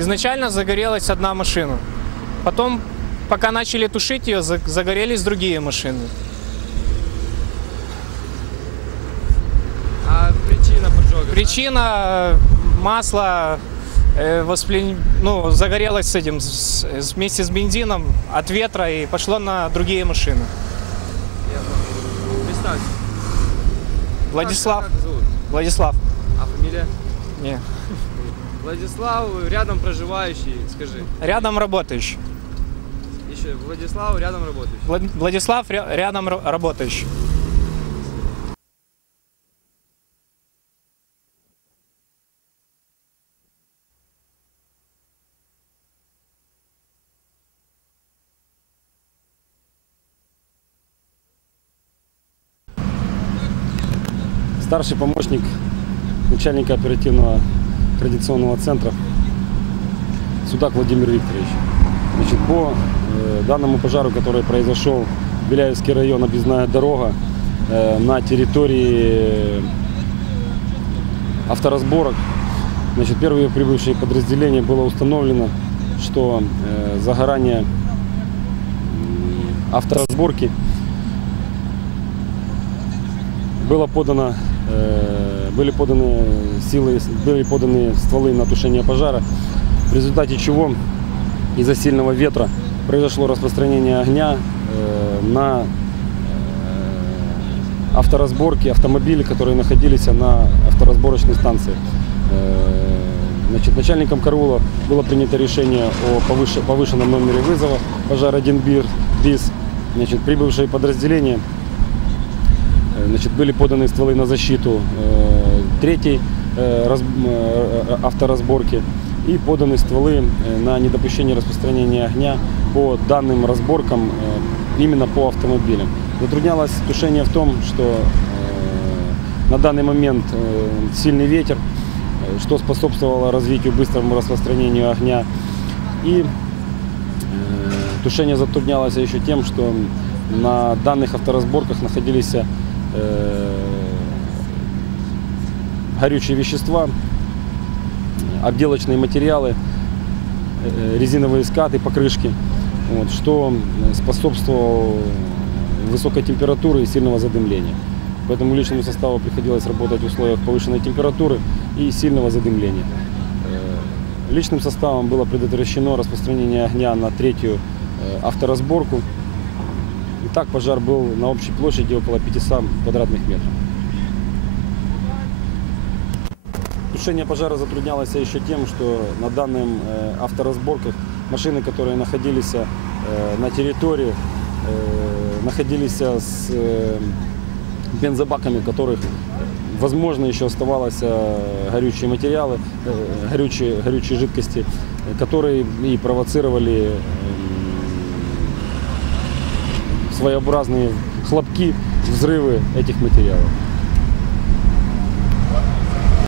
Изначально загорелась одна машина. Потом, пока начали тушить ее, за- загорелись другие машины. А причина поджога? да? Причина э, масло э, воспли- ну, загорелось с этим с- вместе с бензином от ветра и пошло на другие машины. Ясно. Представься. Владислав, Как, как? Владислав, А фамилия? не, Владислав, рядом проживающий, скажи. рядом работающий. Еще Владислав, рядом работающий. Влад- Владислав ря- рядом ра- работающий. старший помощник начальника оперативного координационного центра Судак Владимир Викторович. Значит, по э, данному пожару, который произошел в Беляевский район, объездная дорога э, на территории авторазборок, значит, первые прибывшие подразделения было установлено, что э, загорание авторазборки было подано, э, были поданы силы, были поданы стволы на тушение пожара, в результате чего из-за сильного ветра произошло распространение огня э, на э, авторазборки, автомобили, которые находились на авторазборочной станции. Э, Значит, начальником караула было принято решение о повыше- повышенном номере вызова пожар 1 БИР, БИС. Значит, прибывшие подразделения Значит, были поданы стволы на защиту третьей раз- авторазборки и поданы стволы на недопущение распространения огня по данным разборкам именно по автомобилям. Затруднялось тушение в том, что на данный момент сильный ветер, что способствовало развитию быстрому распространению огня. И Тушение затруднялось еще тем, что на данных авторазборках находились горючие вещества, обделочные материалы, э, резиновые скаты, покрышки, вот, что способствовало высокой температуры и сильного задымления. Поэтому личному составу приходилось работать в условиях повышенной температуры и сильного задымления. Э, Личным составом было предотвращено распространение огня на третью э, авторазборку. И так пожар был на общей площади около 500 квадратных метров. Тушение пожара затруднялось еще тем, что на данных э, авторазборках машины, которые находились э, на территории, э, находились с бензобаками, в которых возможно еще оставалось горючие материалы, горючие, горючие жидкости, которые и провоцировали своеобразные хлопки, взрывы этих материалов.